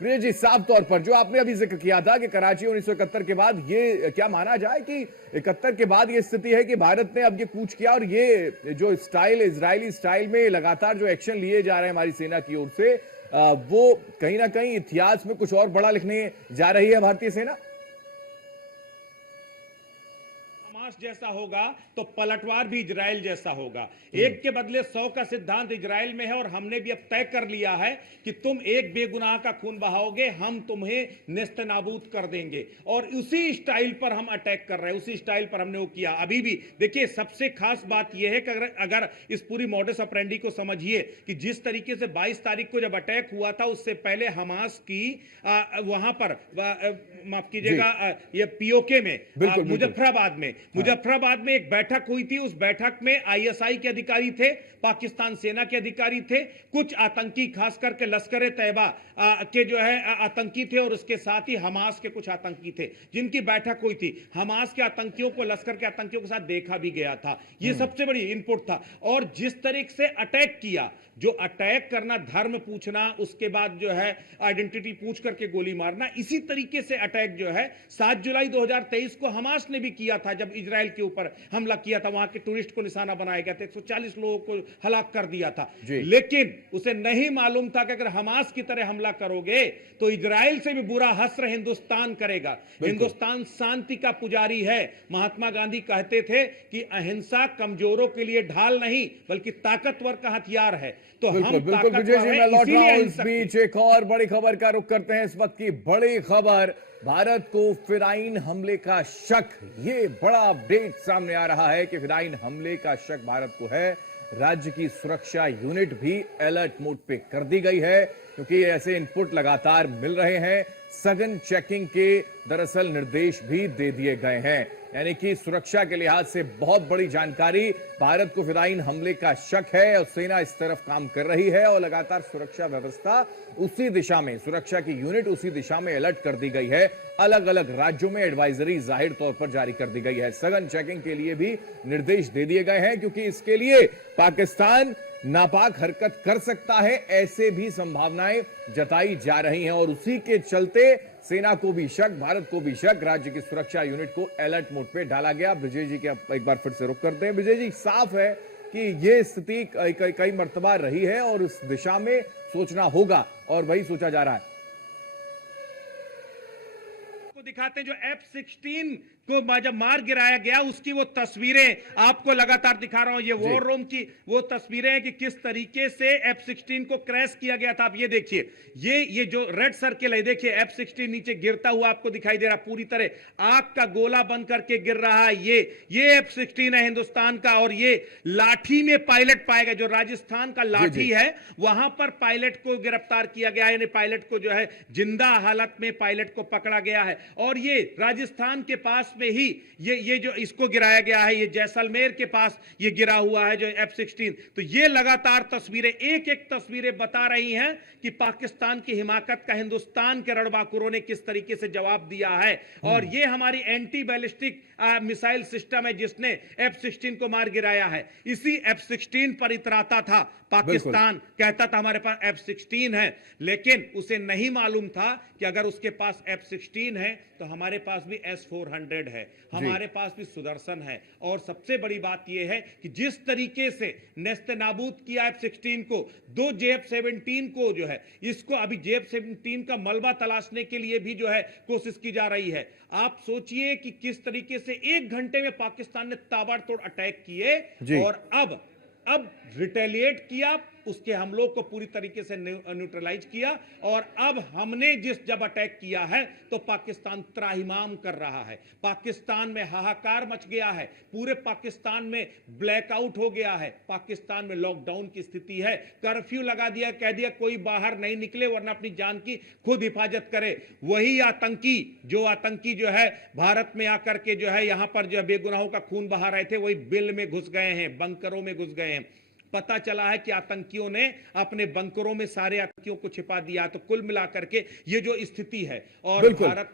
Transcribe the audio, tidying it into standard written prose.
प्रिय जी, साफ तौर पर जो आपने अभी जिक्र किया था कि कराची 1971 के बाद ये क्या माना जाए कि 71 के बाद ये स्थिति है कि भारत ने अब ये कूच किया और ये जो स्टाइल, इजरायली स्टाइल में लगातार जो एक्शन लिए जा रहे हैं हमारी सेना की ओर से, वो कहीं ना कहीं इतिहास में कुछ और बड़ा लिखने जा रही है भारतीय सेना। हमास जैसा होगा तो पलटवार भी इजराइल जैसा होगा। एक के बदले 100 का सिद्धांत इजराइल में है और हमने भी अब तय कर लिया है कि तुम एक बेगुनाह का खून बहाओगे, हम तुम्हें नेस्तनाबूद कर देंगे। और उसी स्टाइल पर हम अटैक कर रहे हैं, उसी स्टाइल पर हमने वो किया। अभी भी देखिए, सबसे खास बात यह है कि अगर इस पूरी मॉडस ऑपरेंडी को समझिए कि जिस तरीके से 22 तारीख को जब अटैक हुआ था, उससे पहले हमास की वहां पर माफ कीजिएगा, ये पीओके में, मुजफ्फराबाद में एक बैठक हुई थी। उस बैठक में आईएसआई के अधिकारी थे, पाकिस्तान सेना के अधिकारी थे, कुछ आतंकी, खास करके लश्कर ए तैयबा के जो है आतंकी थे, और उसके साथ ही हमास के कुछ आतंकी थे जिनकी बैठक हुई थी। हमास के आतंकियों को लश्कर के आतंकियों के साथ देखा भी गया था। यह सबसे बड़ी इनपुट था। और जिस तरीके से अटैक किया, जो अटैक करना, धर्म पूछना, उसके बाद जो है आइडेंटिटी पूछ करके गोली मारना, इसी तरीके से अटैक जो है 7 जुलाई 2023 को हमास ने भी किया था, जब इजराइल के ऊपर हमला किया था। वहां के टूरिस्ट को निशाना बनाया गया था, 140 लोगों को हलाक कर दिया था। लेकिन उसे नहीं मालूम था कि अगर हमास की तरह हमला करोगे तो इजराइल से भी बुरा हश्र हिंदुस्तान करेगा। हिंदुस्तान शांति का पुजारी है। महात्मा गांधी कहते थे कि अहिंसा कमजोरों के लिए ढाल नहीं बल्कि ताकतवर का हथियार है। तो हम बिल्कुल विजय जी, मैं लौट रहा हूं। इस बीच एक और बड़ी खबर का रुख करते हैं। इस वक्त की बड़ी खबर, भारत को फिराइन हमले का शक। ये बड़ा अपडेट सामने आ रहा है कि फिराइन हमले का शक भारत को है। राज्य की सुरक्षा यूनिट भी अलर्ट मोड पे कर दी गई है, क्योंकि ऐसे इनपुट लगातार मिल रहे हैं। सघन चेकिंग के दरअसल निर्देश भी दे दिए गए हैं, यानी कि सुरक्षा के लिहाज से बहुत बड़ी जानकारी। भारत को फिराइन हमले का शक है और सेना इस तरफ काम कर रही है और लगातार सुरक्षा व्यवस्था उसी दिशा में, सुरक्षा की यूनिट उसी दिशा में अलर्ट कर दी गई है। अलग अलग राज्यों में एडवाइजरी जाहिर तौर पर जारी कर दी गई है। सघन चेकिंग के लिए भी निर्देश दे दिए गए हैं, क्योंकि इसके लिए पाकिस्तान नापाक हरकत कर सकता है, ऐसे भी संभावनाएं जताई जा रही हैं। और उसी के चलते सेना को भी शक, भारत को भी शक, राज्य की सुरक्षा यूनिट को अलर्ट मोड पे डाला गया। विजय जी के एक बार फिर से रुख करते हैं। विजय जी, साफ है कि यह स्थिति कई मर्तबा रही है और इस दिशा में सोचना होगा और वही सोचा जा रहा है। दिखाते हैं जो F-16 को जब मार गिराया गया, उसकी वो तस्वीरें आपको लगातार दिखा रहा हूं। ये वॉर रूम की वो तस्वीरें हैं कि किस तरीके से F-16 को क्रैश किया गया था। आप ये देखिए, ये जो रेड सर्किल है, देखिए F-16 नीचे गिरता हुआ आपको दिखाई दे रहा, पूरी तरह आग का गोला बन करके गिर रहा है। ये F-16 है हिंदुस्तान का, और ये लाठी में पायलट पाया गया। जो राजस्थान का लाठी है, वहां पर पायलट को गिरफ्तार किया गया, यानी पायलट को जो है जिंदा हालत में पायलट को पकड़ा गया है। और ये राजस्थान के पास में ही ये जो इसको गिराया गया है, ये जैसलमेर के पास ये गिरा हुआ है जो F-16। तो ये लगातार तस्वीरें, एक एक तस्वीरें बता रही हैं कि पाकिस्तान की हिमाकत का हिंदुस्तान के रणबांकुरों ने किस तरीके से जवाब दिया है। और ये हमारी एंटी बैलिस्टिक मिसाइल सिस्टम है जिसने F-16 को मार गिराया है। इसी F-16 पर इतराता था पाकिस्तान, कहता था हमारे पास F-16 है, लेकिन उसे नहीं मालूम था कि अगर उसके पास F-16 है तो हमारे पास भी S-400 है, हमारे पास भी सुदर्शन है। और सबसे बड़ी बात यह है कि जिस तरीके से नेस्तनाबूद किया F-16 को, 2 JF-17 को जो है, इसको अभी JF-17 का मलबा तलाशने के लिए भी जो है कोशिश की जा रही है। आप सोचिए कि किस तरीके से 1 घंटे में पाकिस्तान ने ताबड़तोड़ अटैक किए और अब रिटेलिएट किया, उसके हमलों को पूरी तरीके से न्यूट्रलाइज किया। और अब हमने जब अटैक किया है तो पाकिस्तान त्राहिमाम कर रहा है, पाकिस्तान में हाहाकार मच गया है, पूरे पाकिस्तान में ब्लैकआउट हो गया है, पाकिस्तान में लॉकडाउन की स्थिति है, कर्फ्यू लगा दिया, कह दिया कोई बाहर नहीं निकले वरना अपनी जान की खुद हिफाजत करे। वही आतंकी जो है भारत में आकर के जो है यहां पर जो है बेगुनाहों का खून बहा रहे थे, वही बिल में घुस गए हैं, बंकरों में घुस गए हैं। पता चला है कि आतंकियों ने अपने बंकरों में सारे आतंकियों को छिपा दिया। तो कुल मिलाकर के ये जो स्थिति है, और भारत